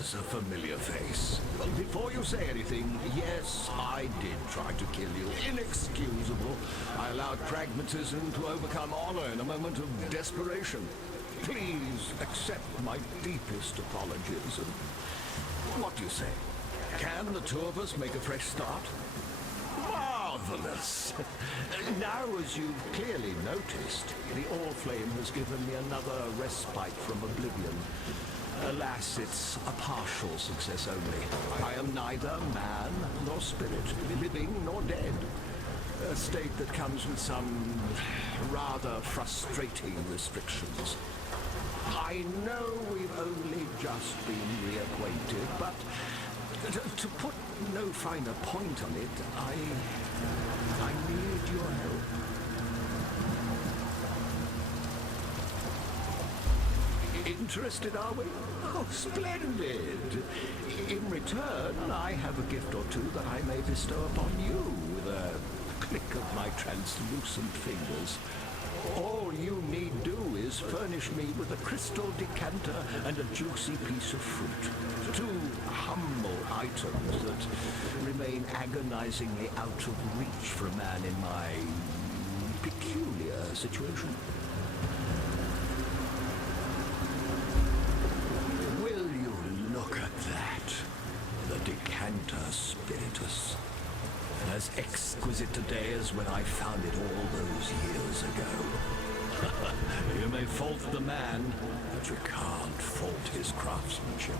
There's a familiar face. Well, before you say anything, yes, I did try to kill you. Inexcusable. I allowed pragmatism to overcome honor in a moment of desperation. Please accept my deepest apologies. And what do you say? Can the two of us make a fresh start? Marvelous! Now, as you've clearly noticed, the All-Flame has given me another respite from oblivion. Alas, it's a partial success only. I am neither man nor spirit, living nor dead. A state that comes with some rather frustrating restrictions. I know we've only just been reacquainted, but to put no finer point on it, I need your help. Interested, are we? Oh, splendid! In return, I have a gift or two that I may bestow upon you with a click of my translucent fingers. All you need do is furnish me with a crystal decanter and a juicy piece of fruit. Two humble items that remain agonizingly out of reach for a man in my peculiar situation. Will you look at that? The decanter spiritus. As exquisite today as when I found it all those years ago. You may fault the man, but you can't fault his craftsmanship.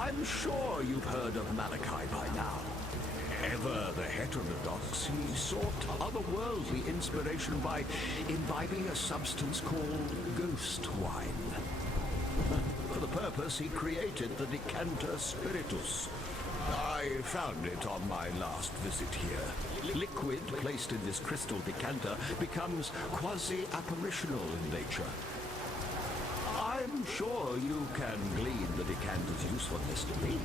I'm sure you've heard of Malachi by now. Ever the heterodox, he sought otherworldly inspiration by imbibing a substance called ghost wine. For the purpose, he created the decanter spiritus. I found it on my last visit here. Liquid placed in this crystal decanter becomes quasi-apparitional in nature. I'm sure you can glean the decanter's usefulness to me.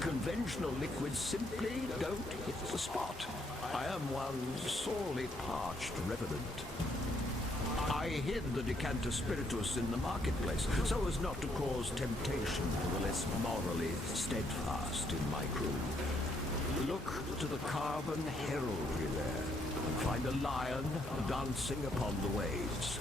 Conventional liquids simply don't hit the spot. I am one sorely parched revenant. I hid the decanter spiritus in the marketplace so as not to cause temptation to the less morally steadfast in my crew. Look to the carven heraldry there and find a lion dancing upon the waves.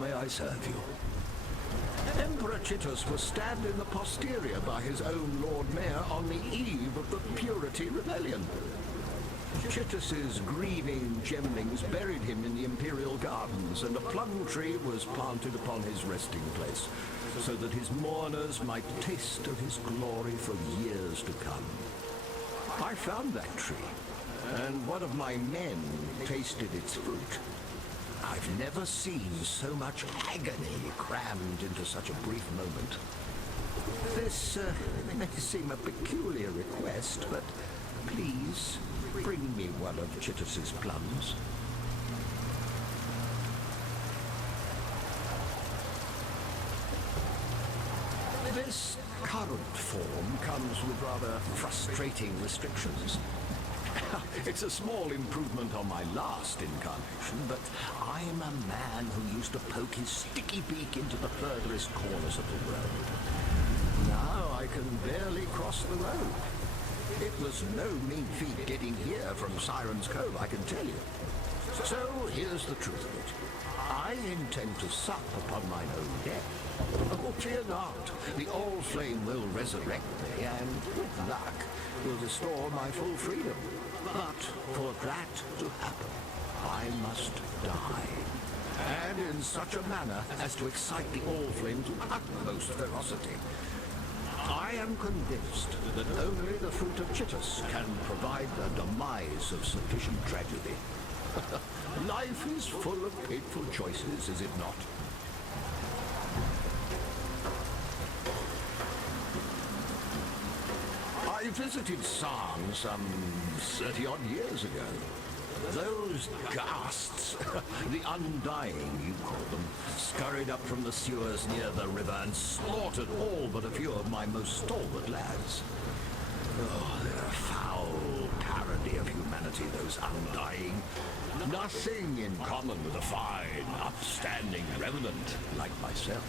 May I serve you? Emperor Chittus was stabbed in the posterior by his own Lord Mayor on the eve of the Purity Rebellion. Chittus's grieving gemlings buried him in the Imperial Gardens, and a plum tree was planted upon his resting place, so that his mourners might taste of his glory for years to come. I found that tree, and one of my men tasted its fruit. I've never seen so much agony crammed into such a brief moment. This may seem a peculiar request, but please bring me one of Chittus's plums. This current form comes with rather frustrating restrictions. It's a small improvement on my last incarnation, but I'm a man who used to poke his sticky beak into the furthest corners of the world. Now I can barely cross the road. It was no mean feat getting here from Siren's Cove, I can tell you. So here's the truth of it. I intend to sup upon mine own death. Oh, fear not. The All-Flame will resurrect me, and with luck, will restore my full freedom. But for that to happen, I must die. And in such a manner as to excite the All-Flame to utmost ferocity. I am convinced that only the fruit of Chittus can provide the demise of sufficient tragedy. Life is full of painful choices, is it not? visited Sarn some 30-odd years ago. Those ghasts, the Undying, you call them, scurried up from the sewers near the river and slaughtered all but a few of my most stalwart lads. Oh, they're a foul parody of humanity, those Undying. Nothing in common with a fine, upstanding revenant like myself.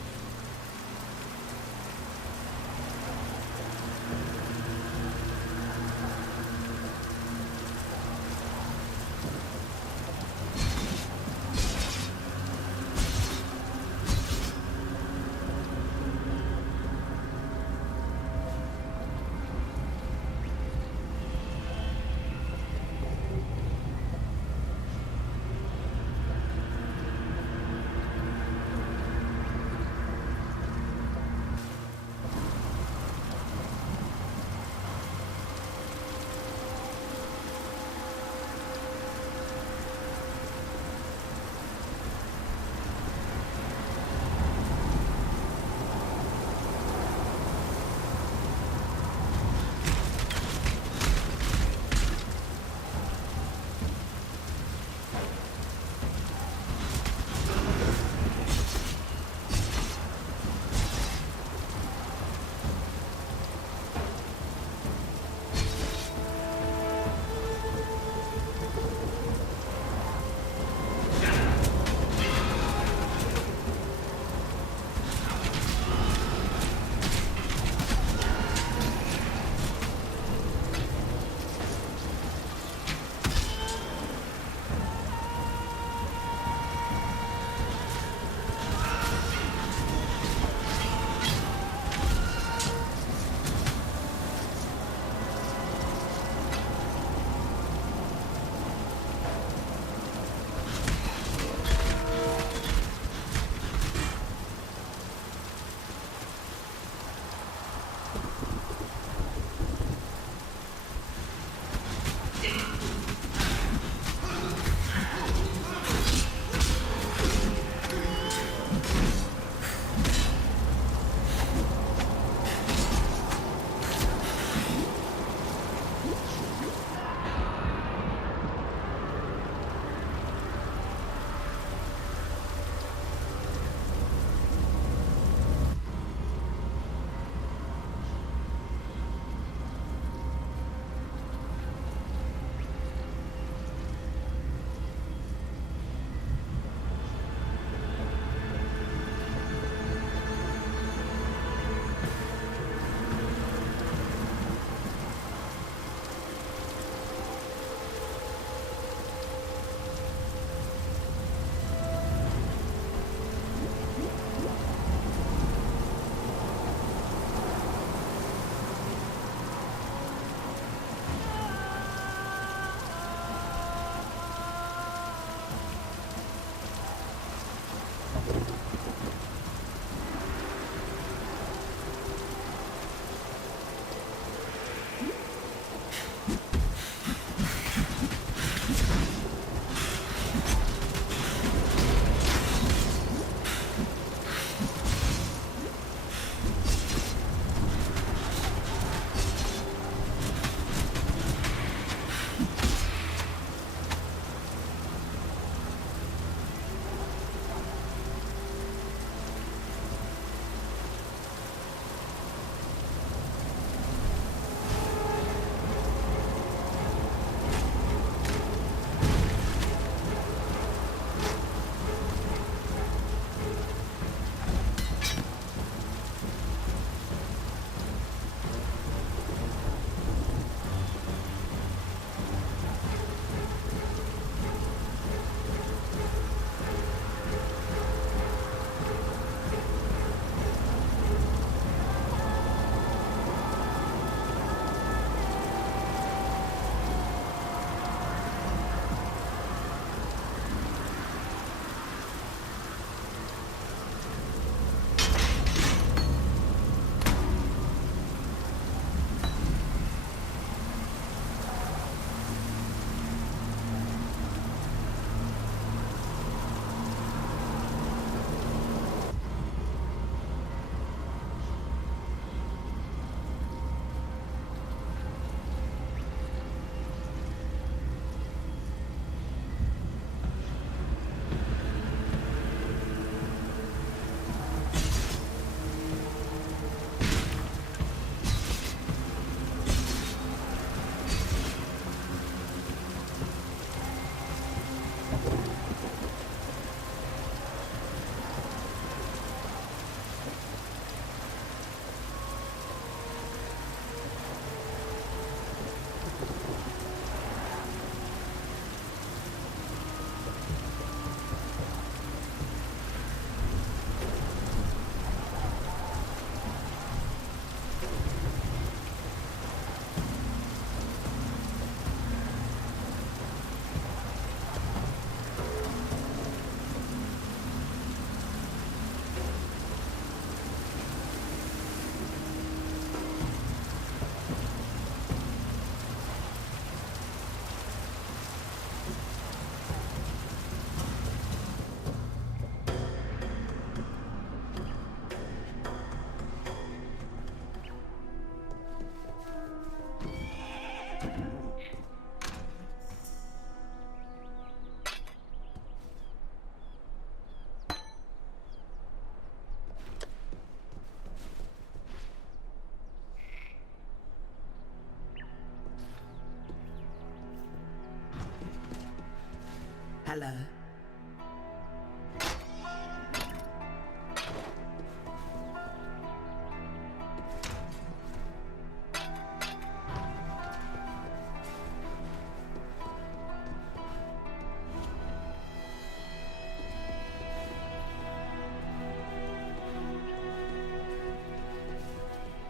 Hello.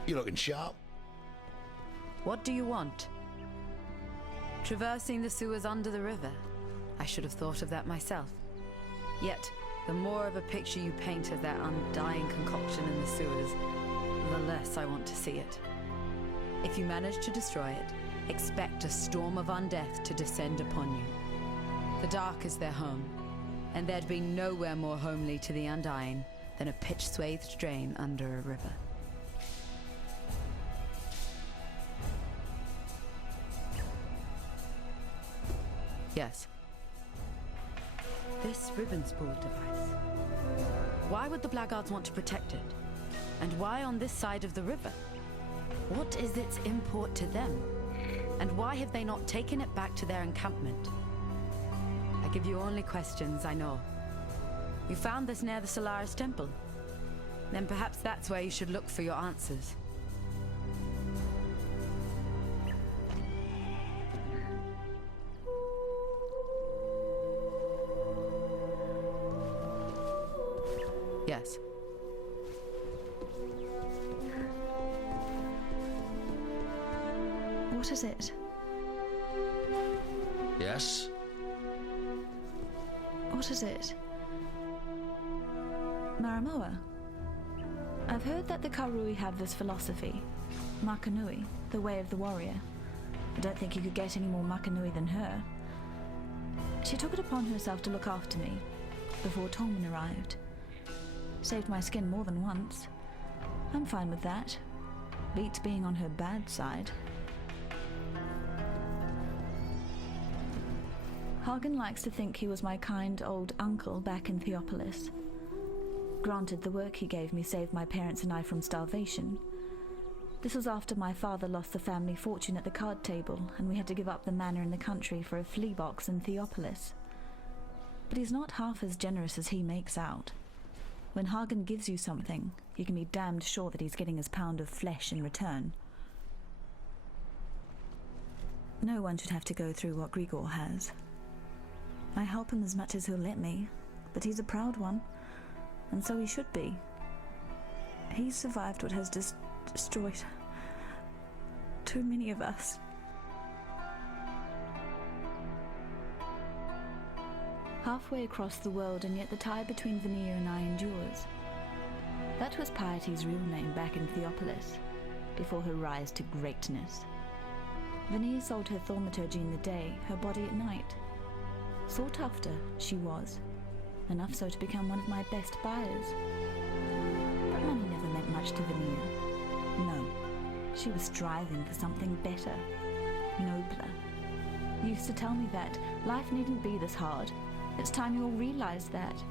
You looking sharp? What do you want? Traversing the sewers under the river. I should have thought of that myself. Yet, the more of a picture you paint of that undying concoction in the sewers, the less I want to see it. If you manage to destroy it, expect a storm of undeath to descend upon you. The dark is their home, and there'd be nowhere more homely to the undying than a pitch-swathed drain under a river. Yes. This ribbon spool device. Why would the blackguards want to protect it? And why on this side of the river? What is its import to them? And why have they not taken it back to their encampment? I give you only questions, I know. You found this near the Solaris Temple? Then perhaps that's where you should look for your answers. Yes. What is it? Yes? What is it? Maramoa. I've heard that the Karui have this philosophy, Makanui, the way of the warrior. I don't think you could get any more Makanui than her. She took it upon herself to look after me before Tolman arrived. Saved my skin more than once. I'm fine with that. Beats being on her bad side. Hagen likes to think he was my kind old uncle back in Theopolis. Granted, the work he gave me saved my parents and I from starvation. This was after my father lost the family fortune at the card table, and we had to give up the manor in the country for a flea box in Theopolis. But he's not half as generous as he makes out. When Hagen gives you something, you can be damned sure that he's getting his pound of flesh in return. No one should have to go through what Grigor has. I help him as much as he'll let me, but he's a proud one, and so he should be. He's survived what has destroyed too many of us. Halfway across the world, and yet the tie between Vanir and I endures. That was Piety's real name back in Theopolis, before her rise to greatness. Vanir sold her thaumaturgy in the day, her body at night. Sought after, she was, enough so to become one of my best buyers. But money never meant much to Vanir. No, she was striving for something better, nobler. Used to tell me that life needn't be this hard. It's time you all realized that.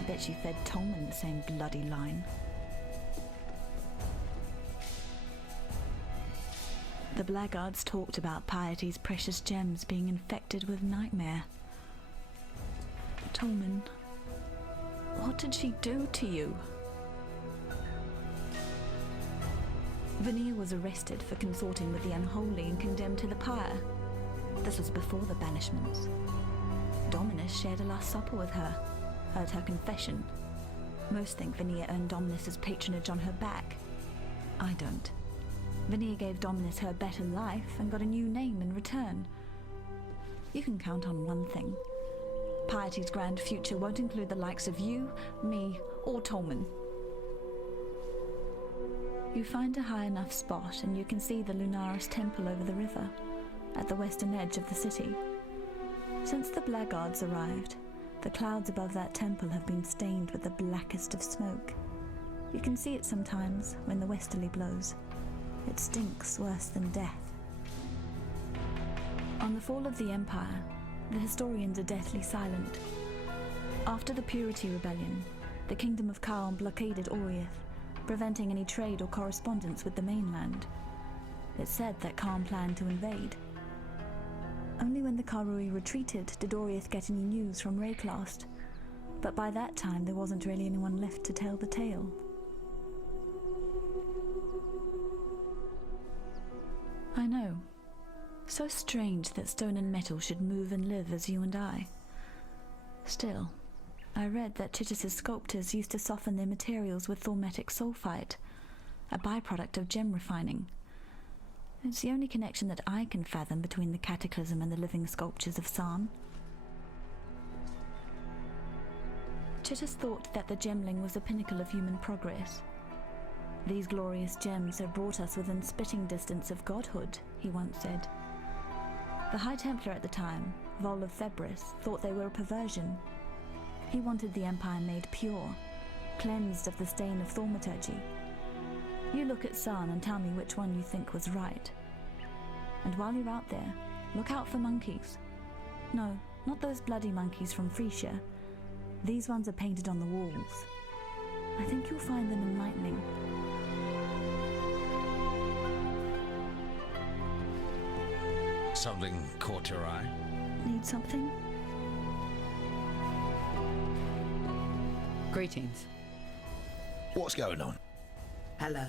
I bet she fed Tolman the same bloody line. The blackguards talked about Piety's precious gems being infected with nightmare. Tolman, what did she do to you? Vanir was arrested for consorting with the unholy and condemned to the pyre. This was before the banishments. Dominus shared a last supper with her, heard her confession. Most think Vanir earned Dominus's patronage on her back. I don't. Vanir gave Dominus her better life and got a new name in return. You can count on one thing. Piety's grand future won't include the likes of you, me, or Tolman. You find a high enough spot and you can see the Lunaris Temple over the river, at the western edge of the city. Since the blackguards arrived, the clouds above that temple have been stained with the blackest of smoke. You can see it sometimes when the westerly blows. It stinks worse than death. On the fall of the Empire, the historians are deathly silent. After the Purity Rebellion, the Kingdom of Kaon blockaded Oriath, preventing any trade or correspondence with the mainland. It's said that Kaon planned to invade. Only when the Karui retreated did Oriath get any news from Wraeclast, but by that time there wasn't really anyone left to tell the tale. I know. So strange that stone and metal should move and live as you and I. Still, I read that Titus's sculptors used to soften their materials with thaumatic sulfite, a byproduct of gem refining. It's the only connection that I can fathom between the cataclysm and the living sculptures of San. Titus thought that the gemling was the pinnacle of human progress. These glorious gems have brought us within spitting distance of godhood, he once said. The High Templar at the time, Vol of Thebris, thought they were a perversion. He wanted the Empire made pure, cleansed of the stain of thaumaturgy. You look at San and tell me which one you think was right. And while you're out there, look out for monkeys. No, not those bloody monkeys from Frisia. These ones are painted on the walls. I think you'll find them enlightening. Something caught your eye? Need something? Greetings. What's going on? Hello.